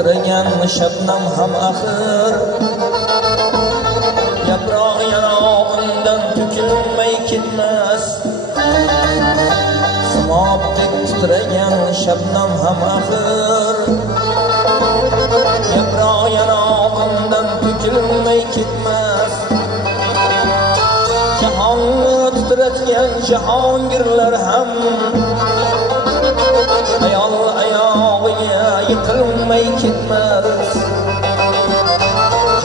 titragan shabnam ham axir yaproq yanog'indan to'kilmay ketmas. Simobdek titragan shabnam ham axir yaproq yanog'indan to'kilmay ketmas. Jahonni titratgan jahongirlar ham ayol oyog'iga yiqilmay ketmas.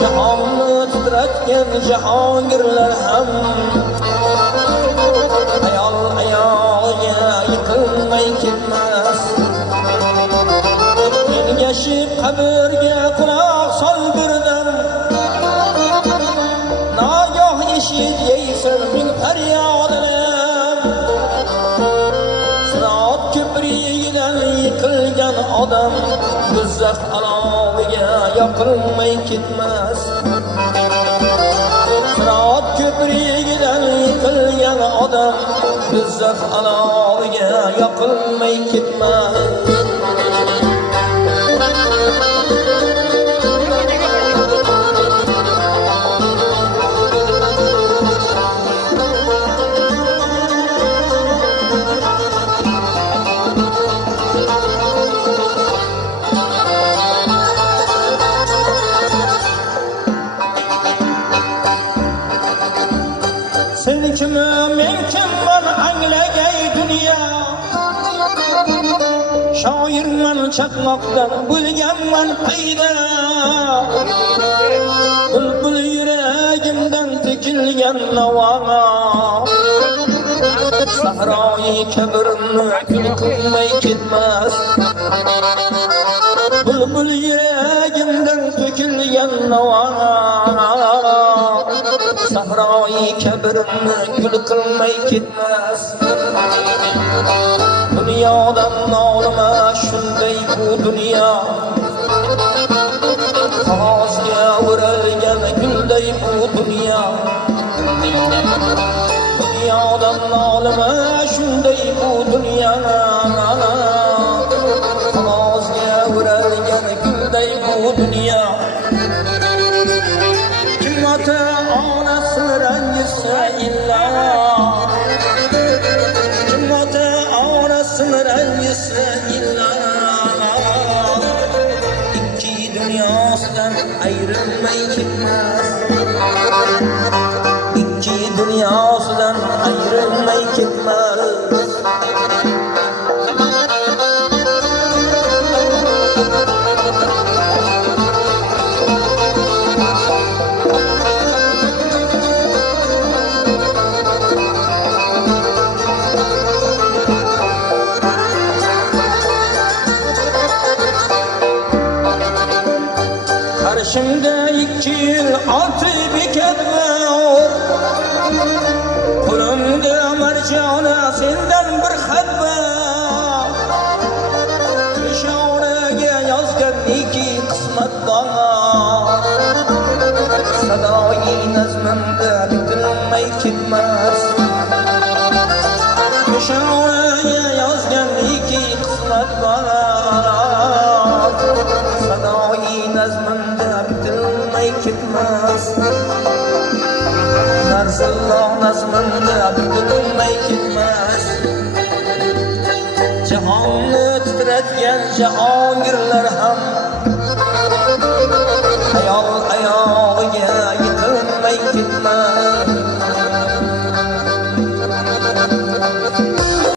Jahonni titratgan jahongirlar ham ayol oyog'iga yiqilmay ketmas. Engashib qabrga quloq sol birdan, nagoh eshit yeysin ming faryodlar. Sirat ko'prigidan yiqilgan odam do'zax aloviga yoqilmay ketmas. Sirat ko'prigidan yiqilgan odam do'zax aloviga yoqilmay ketmas. Sen kimi, men kimman anglagay dunyo. Shoirman chaqmoqdan bo'lganman paydo. Bulbul yuragimdan to'kilgan navoga sahroyi kabrimni kul qilmay ketmas. Bulbul yuragimdan to'kilgan navoga sahroyi kabrimni kul qilmay ketmas. Dunyodan nolima shunday bu dunyo, qog'ozga o'ralgan gulday bu dunyo. Dunyodan nolima shunday bu dunyo, qog'ozga o'ralgan gulday bu dunyo. Kim ota onasini ranjitsa illa, kim ota onasini ranjitsa illa, ikki dunyosidan ayrilmay ketmas. Ikki dunyosidan ayrilmay ketmas. Qarshimda 2 yil 6 bekat bor, qo'limda marjona sendan bir xat bor. Peshonaga yozgan neki qismat bor, sadoyi nazmimda bitilmay ketmas. Peshonaga yozgan neki qismat bor, sadoyi nazmimda bitilmay ketmas. Narzulloh nazmimda bitilmay ketmas. Jahonni titratgan jahongirlar ham ayol oyog'iga yiqilmay ketmas.